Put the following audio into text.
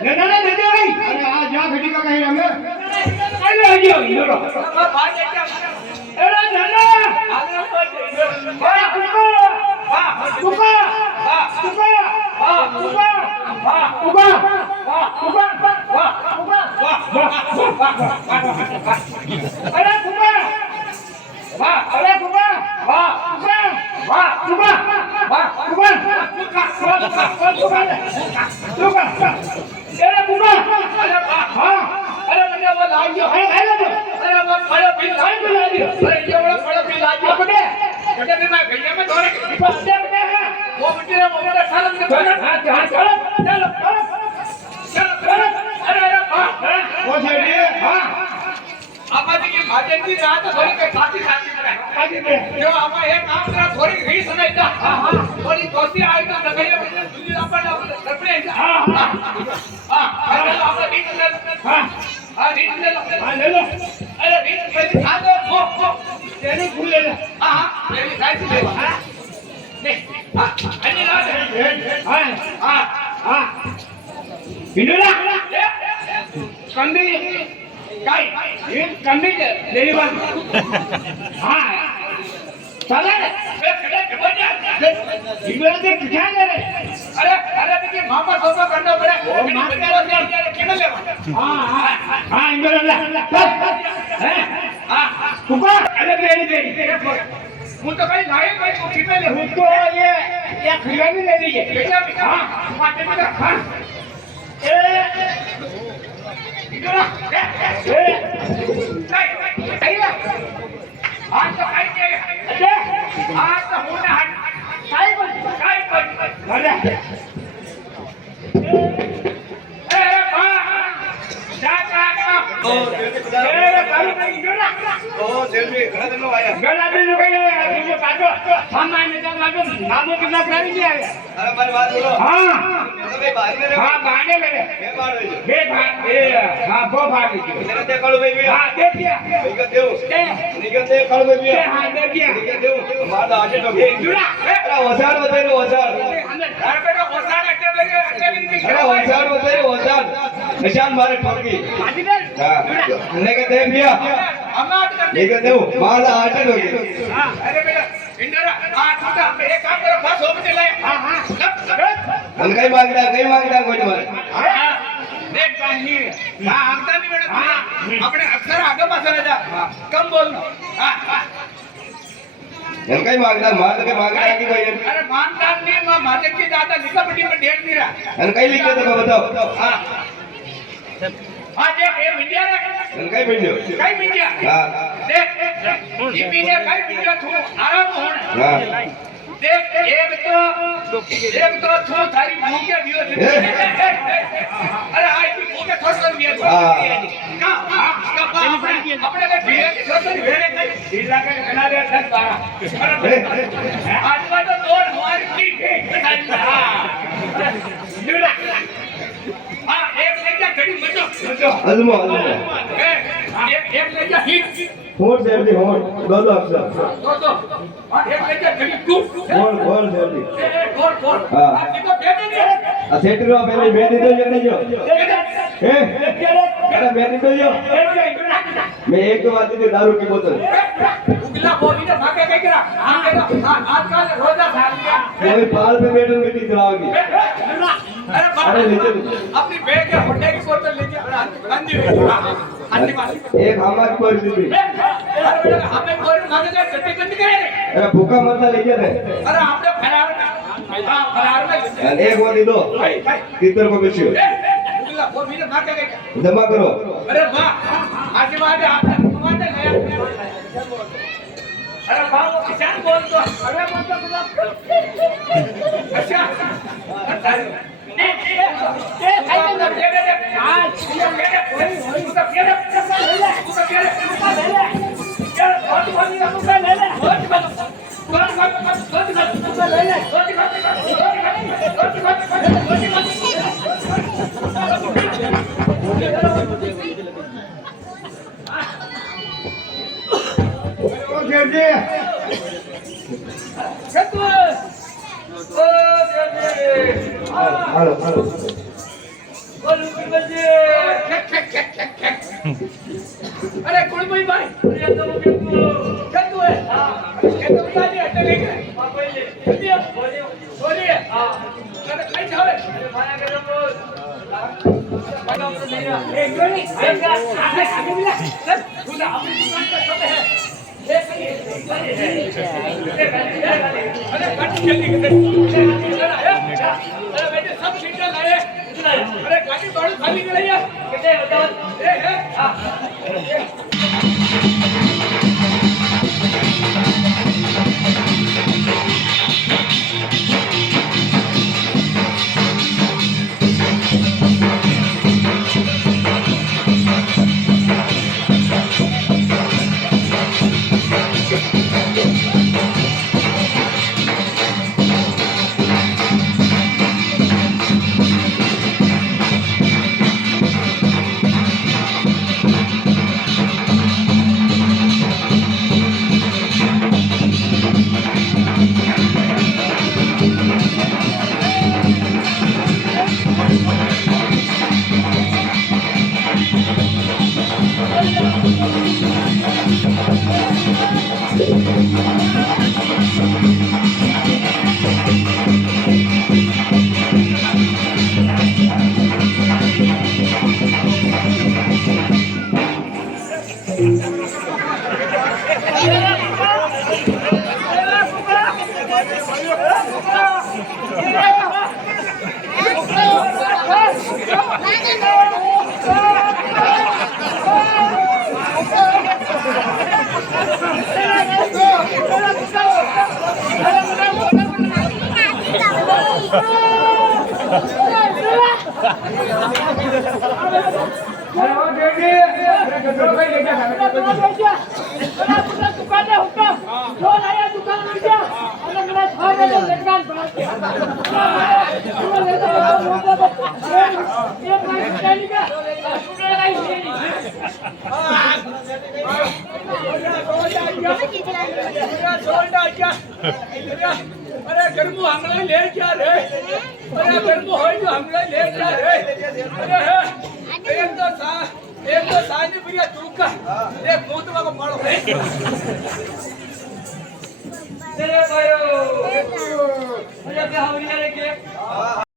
ના દે ભાઈ अरे आ जा घटी का कहीं रंग અરે આજો ઈરો અરે નાના વાહ કુકા વાહ કુકા વાહ કુકા વાહ કુકા વાહ કુકા વાહ કુકા વાહ કુકા વાહ અરે કુકા વાહ અરે કુકા વાહ કુકા વાહ કુકા વાહ કુકા કુકા અરે કુકા હા અરે મને वो लाજો હે લાજો अरे वो फलो भी लाज भी लाज अरे ये वाला फलो भी लाज बटे बटे भी मैं भैया में थोड़े बटे बटे है वो बटे वो मेरा साला में चलो चलो चलो चलो अरे अरे वो छेड़िए हां आपाजी की भाजे की रात थोड़ी के साथी साथी में आजी में जो आपा एक काम करा थोड़ी घी समझता हां हां थोड़ी दोस्ती आई तो नगैया में दूसरी अपन करपड़े हां हां हां अरे आपा रीत ले हां हां रीत ले हां ले लो अरे रीत पहले खा दो हो तेरी फूल ले हां हां तेरी साइड ले हां नहीं हां अन्य ला हां हां हां बिंदुला कंदी काय ये कंदी लेली बात हां चला रे इधर से क्या ले रे अरे अरे देखिए मामा सोफा करना पड़ा मामा किने ले हां हां हां इधर ले हैं हां कुका अरे लेनी देनी હું તો કઈ લાયે કઈ કિને ले હું તો ये खिलानी ले लीजिए हां माटे में हां ए इधर ए नहीं आइए आज तो खाई के अरे आज तो होना है काय बोल अरे ए बा जा जा ओ ए बालू नहीं जोला ओ सेल्फी घड़ा दिन लो आया गला भी जो गया तुझे काटो सामान में जा लागो नामो कितना करी दिया है अरे मारी बात बोलो हां तो भाई बाहर में हां बाने में मैं बाहर हो बे भाग ए हां वो भाग गई तेरे ते कालो भाई हां दे दिया निकल देव दे निकल दे कालो भाई हां दे दिया निकल देव मार आजे तो जुड़ा अरे वसार बताई नो वसार अरे बेटा ओसार अट्टे लगे अरे वसार बताई वसार निशान मारे ठोकी आजी दे हां निकल दे भैया अम्मा कर निकल देव मार आजे तो हां अरे बेटा इंदरा हां छोटा एक काम करो बस हो बचे ले हां हां हम कई मांगता कोई मार हां देख पानी हां आगता नहीं बेटा अपने अक्षर आगे पास ले जा कम बोलना हां हम कई मांगता मार के मांगता की कोई अरे मानदार नहीं मां माते की ज्यादा लिखा पट्टी में डेढ़ नहीं रहा हम कई लिखे तो बताओ हां हां देख ये मीडिया रे हम कई बिंदु कई मीडिया हां देख जीपी ने कई मीडिया थू आराम होने हां देख एक तो थू थारी मुके दियो अरे आई तू मुके थोड़ कर दिया का अपने के भीड़ की छोड़ कर भेड़े कई ढीला के बना दे 10 12 आज का तो दौड़ हमारी की हां जुड़ा हां एक लेजा घड़ी मचो अजमो एक लेजा हिट होड़ जल्दी होड़ दो अक्षर दो हां एक लेजा घड़ी टू होड़ जल्दी गोल हां देखो दे दे आ सेट रो पहले बेनी तो जने जो ए अरे बेनी तो जो मैं एक बात थी दारू की बोतल उगला बोली ने भागे कई करा आजकल रोजा साल गया ये भी पाल पे बैठो बेटी चलाओगी अरे नीचे अपनी बैग के होटल की बोतल लेके अंधी हुई अंधी मासी एक हमारी परिस्थिति हमें कोई मांगे जाए चट्टी बंद करे अरे भूखा मत लेके रे अरे आपने फरार हां फरार में एक वो दे दो तीतर को बेचियो उगला वो भी ने भागे गई जमा करो अरे वाह आशीर्वाद आपने कमाते गया अरे वाह वो किसान बोल तो अरे मतलब अच्छा हेलो हेलो बोल अरे कुळमुई बाई है हां खेतो उतारी हटे ले गए पहिले बोलिए बोलिए हां अरे काय झाले अरे माया गेलो बोल एक गोली आएगा आगे आगे मिला चल तूने अपनी दुकान का सब है अरे गाड़ी जल्दी कर अरे बेटे सब सीटा लाए अरे गाड़ी बड़ी खाली कर रही है कितने बताओ ए है हां अरे गर्मू हमले ले क्या रे अरे गर्मू होय जो हमले ले क्या रे अरे एक तो सानी बुरिया चुका एक भूत को मारो तेरे भाइयों मुझे क्या हो गया रे के